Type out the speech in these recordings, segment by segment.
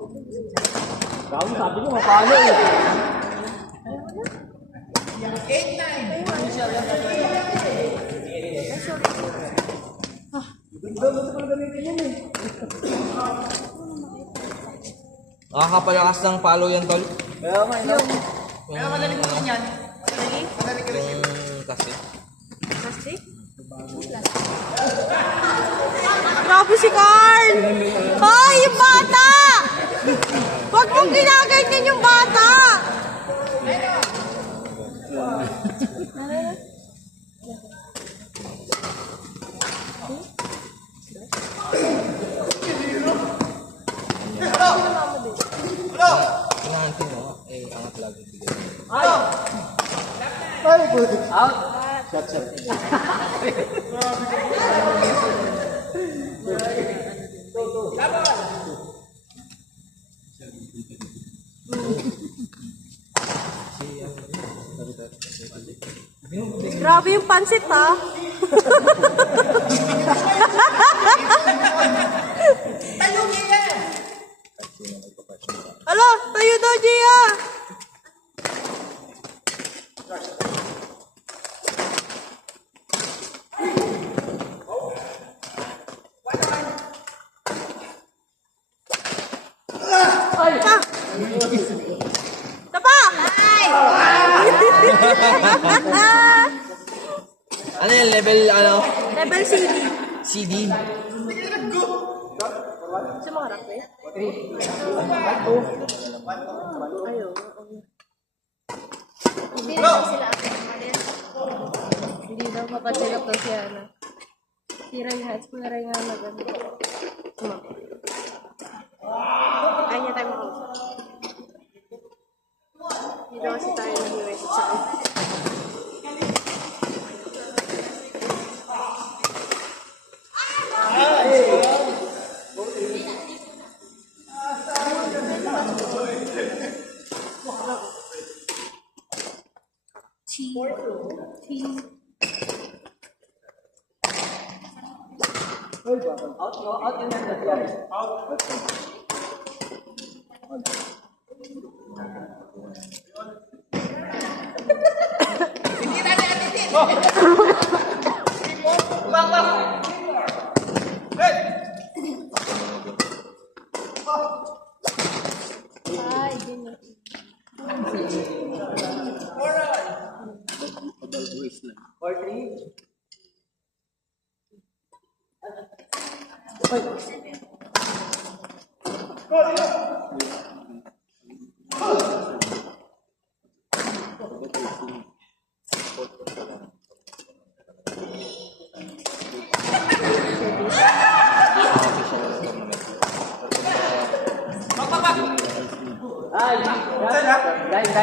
Grabe, sabi nyo, mapalo eh. 8-9. Nakakapalakas ng palo yan, tol. Kaya nga, ino. Pero madali ko rin yan. Madali ko rin yan. Kasi. Grabe si Carl! Hoy, yung bata! Huwag mong ginaganyan yung bata! Kinahantin mo, angat lagi. Ay, good. Out. Shot. Grabe yung pansit, ha? Tayo kaya! Alo, tayo daw, Gia! Ay! Tapa! Ay! Ano yan? Level, Level CD. CD? Sa mga rakwe? Ayaw. Hindi daw sila hindi daw mapasilap daw siya na. Tiray hats, punaray nga na ganda. Ay niya tayo makausap. Hindi daw kasi tayo nag-message sa akin. Ay, ganyan. Line.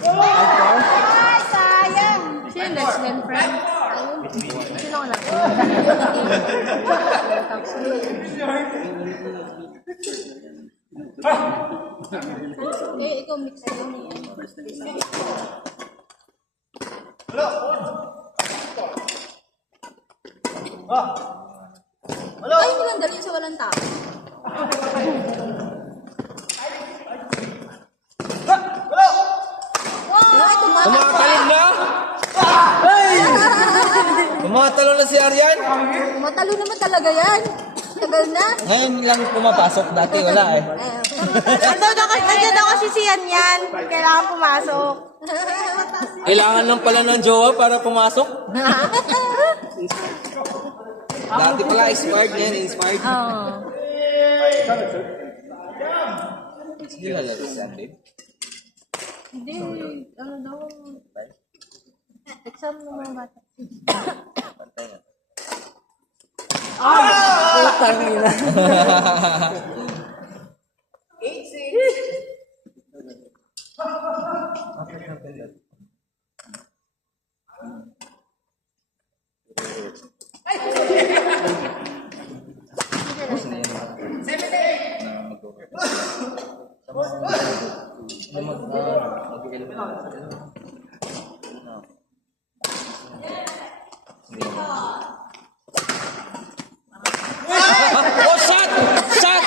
Ay, sayang! Sino yung next name, friend? Sino ko natin? Ikaw mix mo niya. Ay, hindi lang dali sa walang tao. Ay, Tumatalon na? Tumatalon na si Aryan? matalo naman talaga yan. Tagal na. Ngayon lang pumapasok. Dati wala eh. Nandiyan daw kasi si Yan. Kailangan pumasok. Kailangan lang pala ng jowa para pumasok. Dati pala expired yan. Inspired. Oo. Hindi lalaro si Andrew. Hindi, ano daw. Exam ng mga bata. Putang ina. Oh, shot! Shot!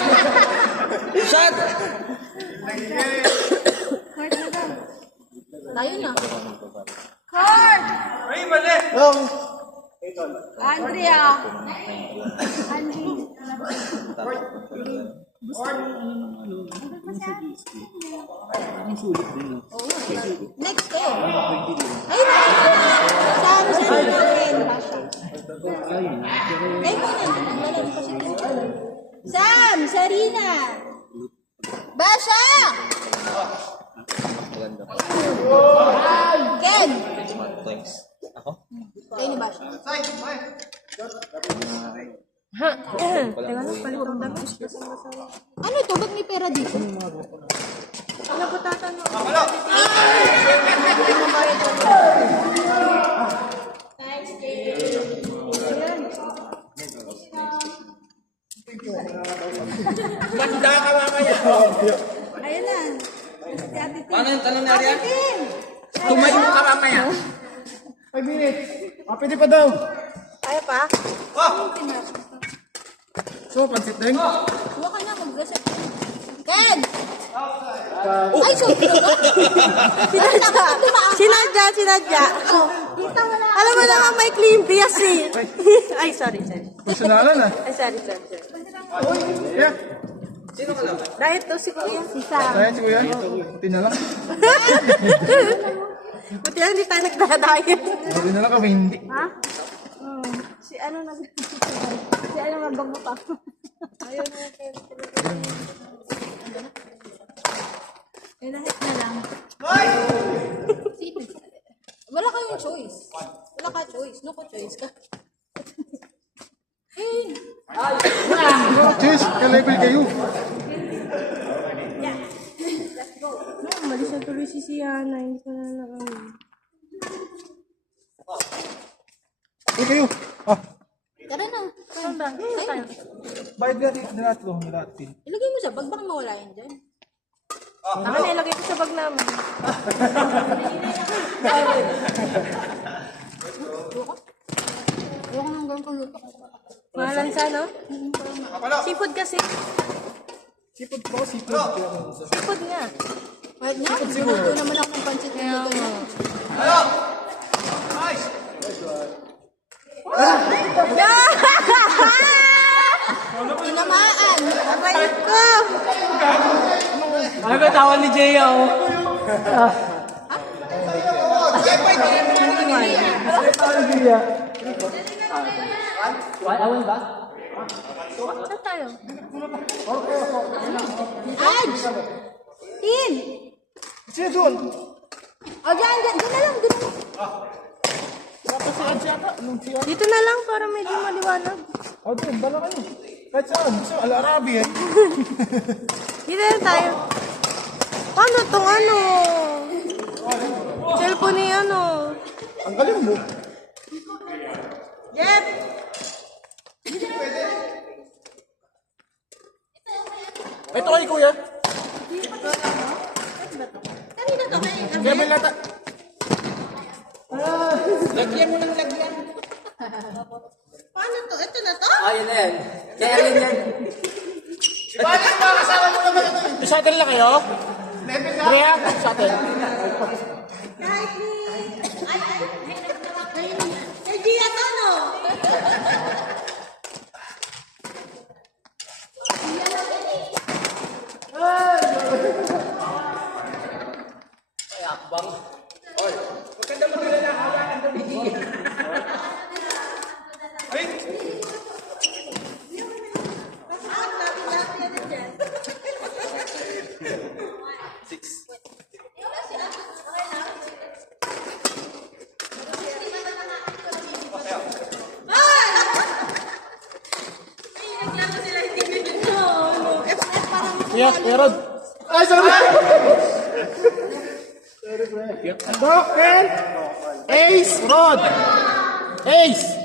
Tayo na. Card! Andrea. Next eh. Ayun na. Sa natin. Ay mo na. Naglalaro pa siya. Sam! Sarina! Basha! Ken! Kayo ni Basha. Ano ito? Ba't may pera dito? Ano po tatanong? Manda ka mamaya. Ayun na. Si Ate Tim. Paano yung tanong na Ate riyan? Tim! Tumayo ka mamaya. 5 minutes. Pwede pa daw. Kaya pa? So, pansit din. Huwag ka na, mag-gasip. Ken! Ay, so, sinadya. Alam mo naman may clean bias eh. Ay, sorry. Personalan ah. Ay, sorry. Yeah. Dahil to si Kuya. Si Sam. Ayan si Kuya. Buti na lang. Buti lang hindi tayo nagdadayet. Buti na lang kami hindi. Ha? Si ano nagbango pa. Ayun na. Ilahit na lang. Wala kayong choice. Wala ka choice. No ko choice ka. Cheers, ka-level kayo. No, malis na tuloy si Siana. Hindi ko na lang. Okay kayo. Ah, Tara na. Saan ba? Tayo. bayad natin. Ilagay mo sa bag. Baka mawala yan dyan. Ako na ilagay ko sa bag namin. Ayoko nang gawin kong luto. Malansa, no? Seafood kasi. Sipod po, sipod. Seafood nga. Kahit nga, luto naman ako ng pancit na luto na. Tinamaan! Aray ko! Ano ba tawag ni Jaya, oh? Awan ba? Saan tayo? Aj! Tin! Sino doon? O, dyan na lang. Dito na lang para medyo maliwanag. Oh, doon, bala kayo. Kahit saan. Gusto, Al-Arabi eh. Dito na tayo. Paano tong ano? Cellphone ni ano? Ang galing mo. Yep! Ito kay Kuya. Kanina to, kaya Kaya may lata. paano to? Ito na to? Ayun na yan. Kaya rin yan. Bakit mga kasama mo naman ito? Shuttle lang kayo? Drea, shuttle. Kahit ni... Kay Gia to, no? Yeah, Rod. Ay, sorry! Doc, Ace, Rod! Ace!